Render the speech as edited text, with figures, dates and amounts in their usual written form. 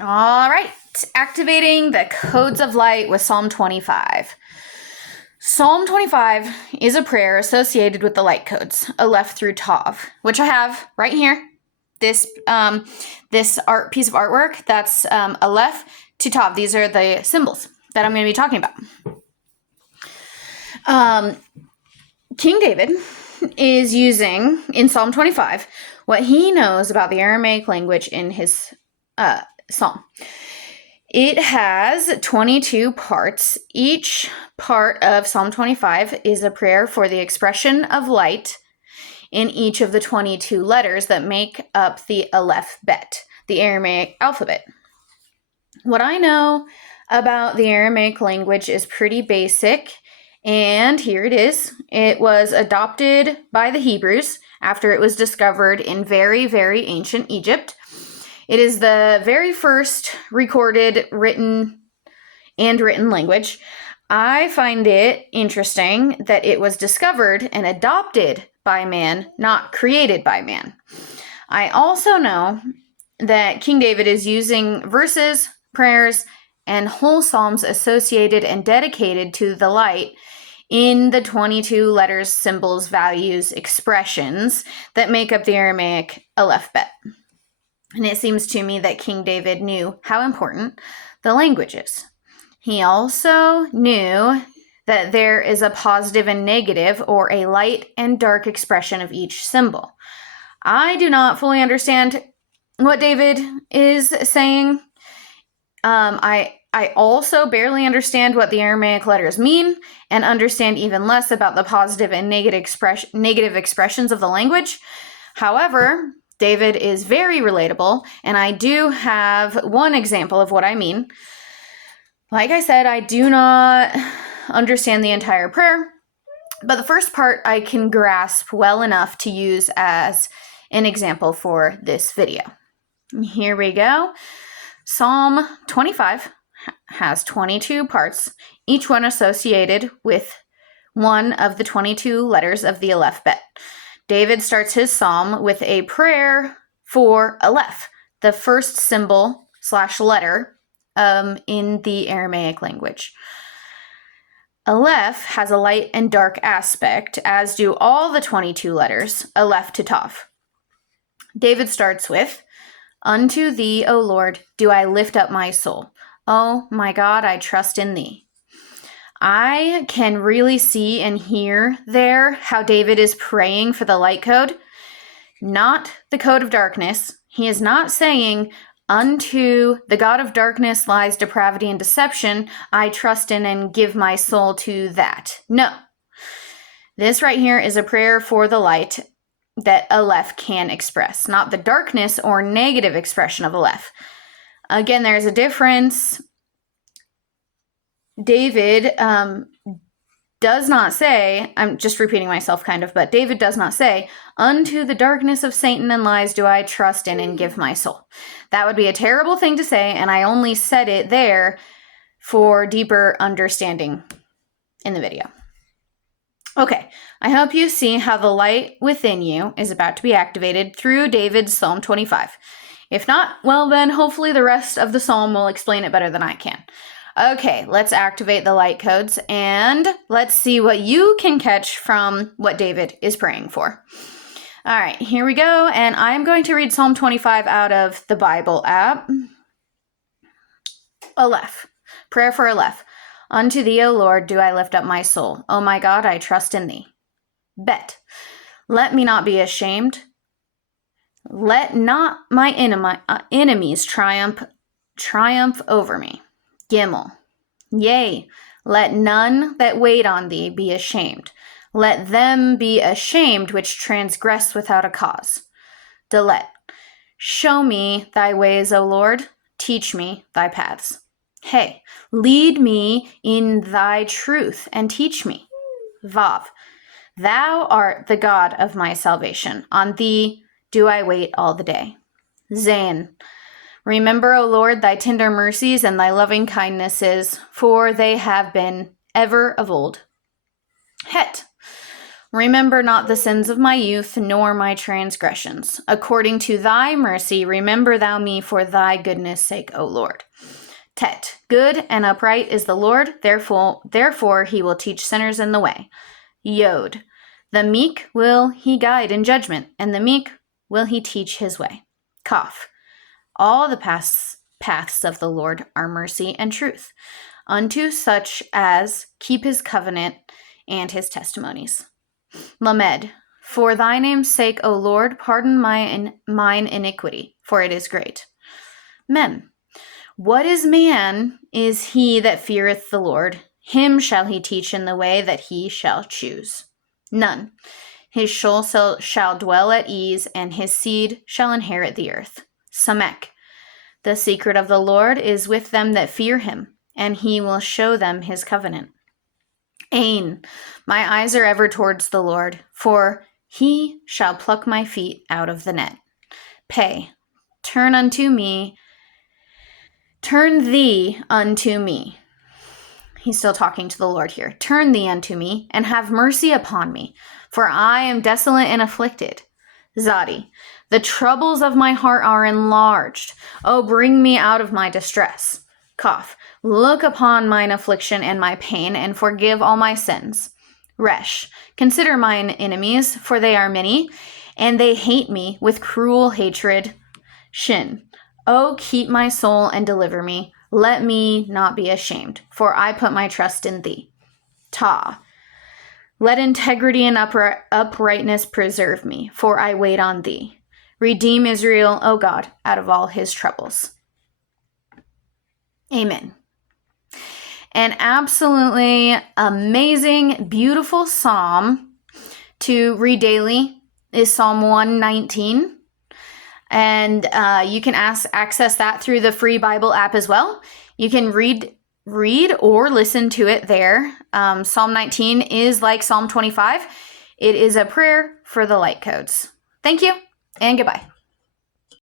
All right, activating the codes of light with Psalm 25. Psalm 25 is a prayer associated with the light codes, Aleph through Tav, which I have right here. This art piece of artwork, that's Aleph to Tav. These are the symbols that I'm going to be talking about. King David is using, in Psalm 25, what he knows about the Aramaic language in his psalm. It has 22 parts. Each part of Psalm 25 is a prayer for the expression of light in each of the 22 letters that make up the Aleph Bet, the Aramaic alphabet. What I know about the Aramaic language is pretty basic, and here it is. It was adopted by the Hebrews after it was discovered in very, very ancient Egypt. It is the very first recorded written language. I find it interesting that it was discovered and adopted by man, not created by man. I also know that King David is using verses, prayers, and whole psalms associated and dedicated to the light in the 22 letters, symbols, values, expressions that make up the Aramaic Aleph Bet. And it seems to me that King David knew how important the language is. He also knew that there is a positive and negative, or a light and dark expression of each symbol. I do not fully understand what David is saying. I also barely understand what the Aramaic letters mean, and understand even less about the positive and negative expressions of the language. However, David is very relatable, and I do have one example of what I mean. Like I said, I do not understand the entire prayer, but the first part I can grasp well enough to use as an example for this video. Here we go. Psalm 25 has 22 parts, each one associated with one of the 22 letters of the Aleph Bet. David starts his psalm with a prayer for Aleph, the first symbol / letter in the Aramaic language. Aleph has a light and dark aspect, as do all the 22 letters, Aleph to Tav. David starts with, "Unto thee, O Lord, do I lift up my soul. O my God, I trust in thee." I can really see and hear there how David is praying for the light code, not the code of darkness. He is not saying, "Unto the God of darkness lies depravity and deception. I trust in and give my soul to that." No. This right here is a prayer for the light that Aleph can express, not the darkness or negative expression of Aleph. Again, there's a difference. David does not say, I'm just repeating myself kind of, but David does not say, "Unto the darkness of Satan and lies do I trust in and give my soul." That would be a terrible thing to say, and I only said it there for deeper understanding in the video. Okay, I hope you see how the light within you is about to be activated through David's Psalm 25. If not, well then hopefully the rest of the psalm will explain it better than I can. Okay, let's activate the light codes and let's see what you can catch from what David is praying for. All right, here we go, and I'm going to read Psalm 25 out of the Bible app. Aleph, prayer for Aleph. "Unto thee, O Lord, do I lift up my soul. O my God, I trust in thee." Bet, let me not be ashamed. Let not my enemies triumph over me. Gimel, yea, let none that wait on thee be ashamed. Let them be ashamed which transgress without a cause. Dalet, show me thy ways, O Lord. Teach me thy paths. Hey, lead me in thy truth and teach me. Vav, thou art the God of my salvation. On thee do I wait all the day. Zain, remember, O Lord, thy tender mercies and thy loving kindnesses, for they have been ever of old. Het, Remember not the sins of my youth, nor my transgressions. According to thy mercy, remember thou me for thy goodness' sake, O Lord. Tet, good and upright is the Lord, therefore he will teach sinners in the way. Yod, the meek will he guide in judgment, and the meek will he teach his way. Kaf, all the paths of the Lord are mercy and truth, unto such as keep his covenant and his testimonies. Lamed, for thy name's sake, O Lord, pardon mine iniquity, for it is great. Mem, what is man is he that feareth the Lord? Him shall he teach in the way that he shall choose. None. His soul shall dwell at ease, and his seed shall inherit the earth. Samek, the secret of the Lord is with them that fear him, and he will show them his covenant. Ain, my eyes are ever towards the Lord, for he shall pluck my feet out of the net. Pay, turn thee unto me. He's still talking to the Lord here. Turn thee unto me, and have mercy upon me, for I am desolate and afflicted. Zadi, the troubles of my heart are enlarged. Oh, bring me out of my distress. Kaf, look upon mine affliction and my pain, and forgive all my sins. Resh, consider mine enemies, for they are many, and they hate me with cruel hatred. Shin, oh, keep my soul and deliver me. Let me not be ashamed, for I put my trust in thee. Ta, let integrity and uprightness preserve me, for I wait on thee. Redeem Israel, O God, out of all his troubles. Amen. An absolutely amazing, beautiful psalm to read daily is Psalm 119. And you can access that through the free Bible app as well. You can read or listen to it there. Psalm 19 is like Psalm 25. It is a prayer for the light codes. Thank you and goodbye.